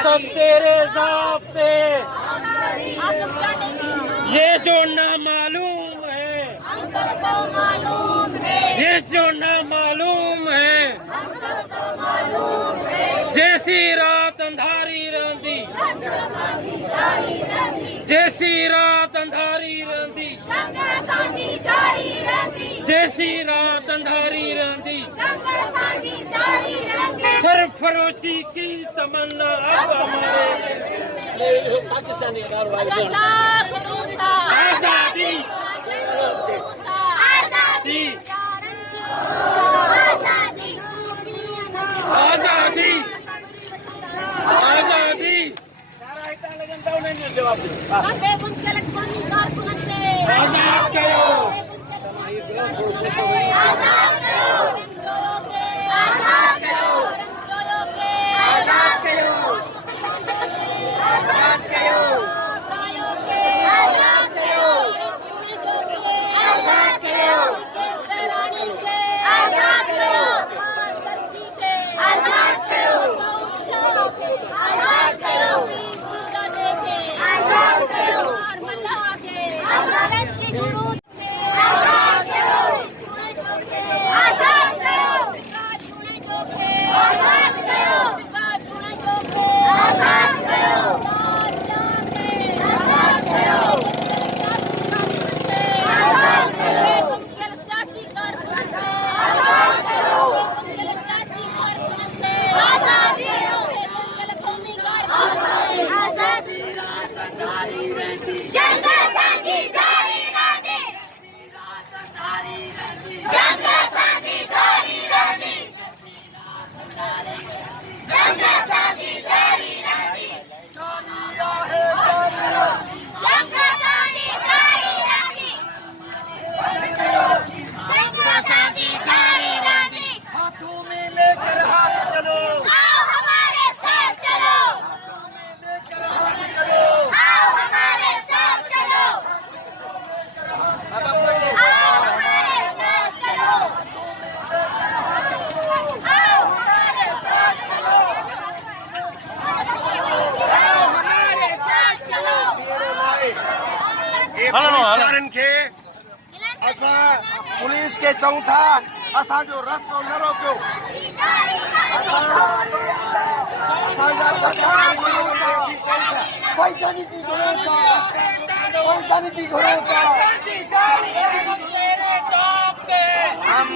सब तेरे ज़ाब्ते, ये जो ना मालूम है, ये जो ना मालूम है, जैसी रात अंधारी रहती, जैसी रात अंधारी रहती, जैसी रात अंधारी रहती, सरफरोशी की तमन्ना अब हमारे पाकिस्तानी आज़ादी, आज़ादी, आज़ादी, आज़ादी, आज़ाद करो, पुलिस के चौथा असा जो रस्तो न रोकियो, पैसानी की हम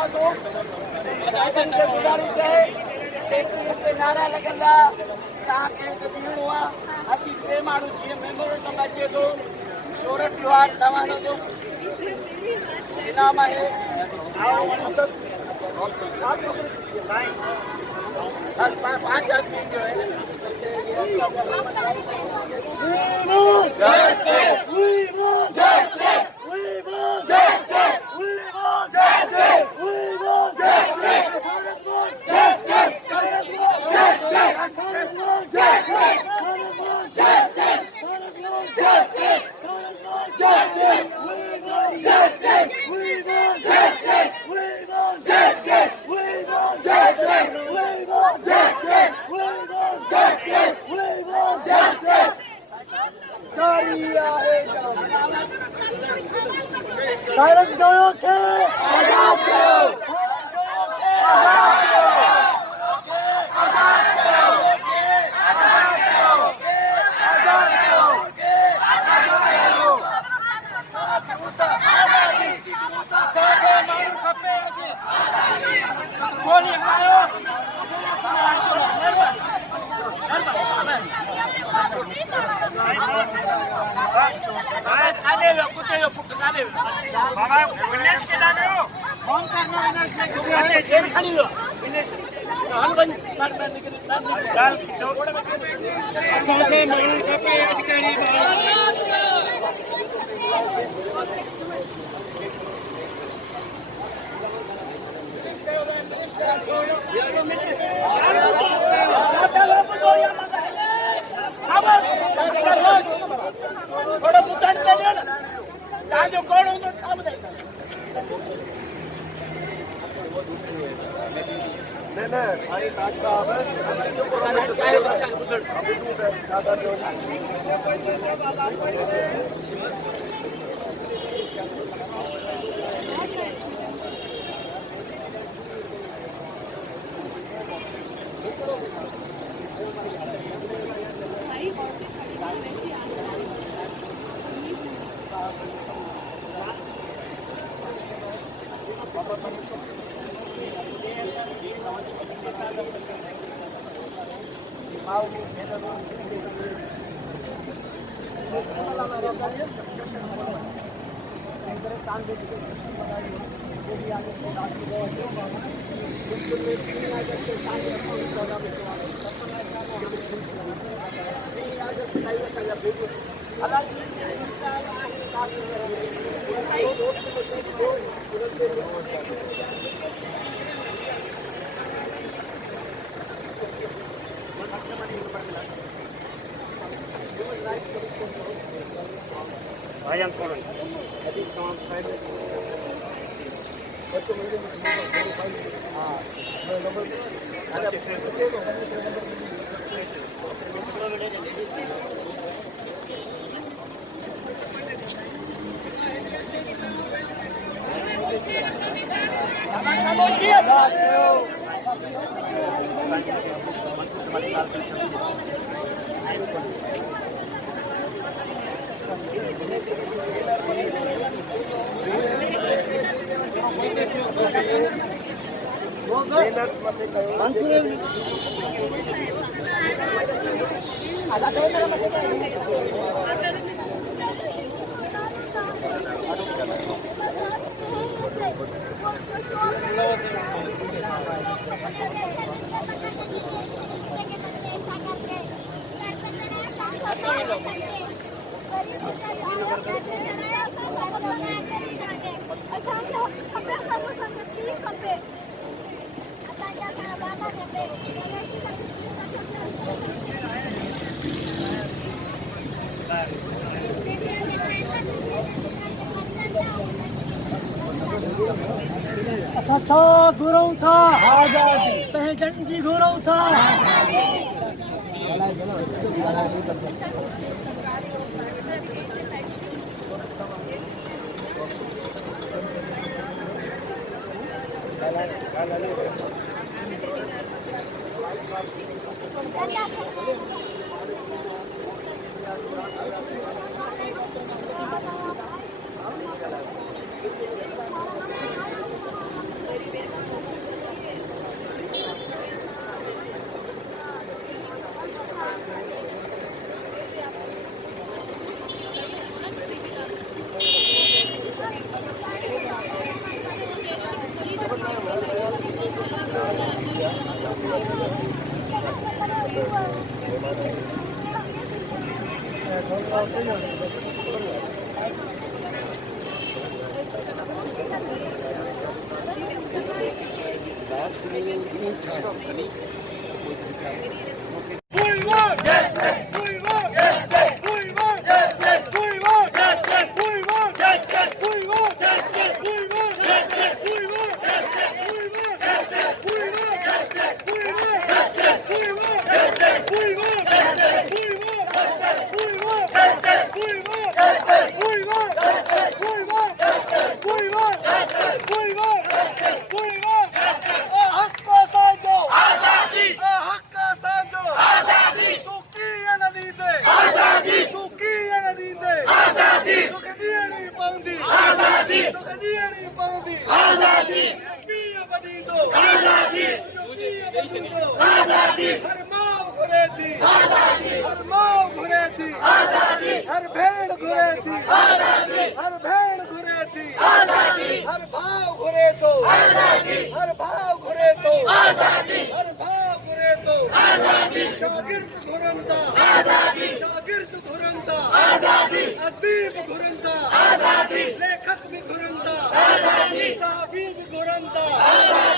था तो गुजारिश है के नारा लगंदा तव्हांखे ॾियणो आहे असीं 3 माण्हू जीअं मेमोरेंडम अचे थो सोरठ त्योहार तव्हां जो इनाम आहे हर 5 आदमी जो है साइरन जोयो खे आजाद करो अच्छा घुरऊं था आजादी पहचान जी घुरऊं था हर भेड़ घुरे थी हर भेड़ घुरे थी हर भाव घुरे तो हर भाव घुरे तो हर भाव घुरे तो शागिर्द घुरंता शागिर्द घुरंता अदीब घुरंता लेखक भी घुरंता साहबी भी घुरंता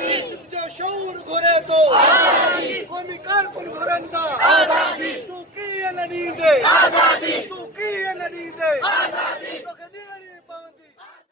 तुमचा शौर घुरे तो कोणी कारकुन घुरंता तू की नींदे तू की नींदे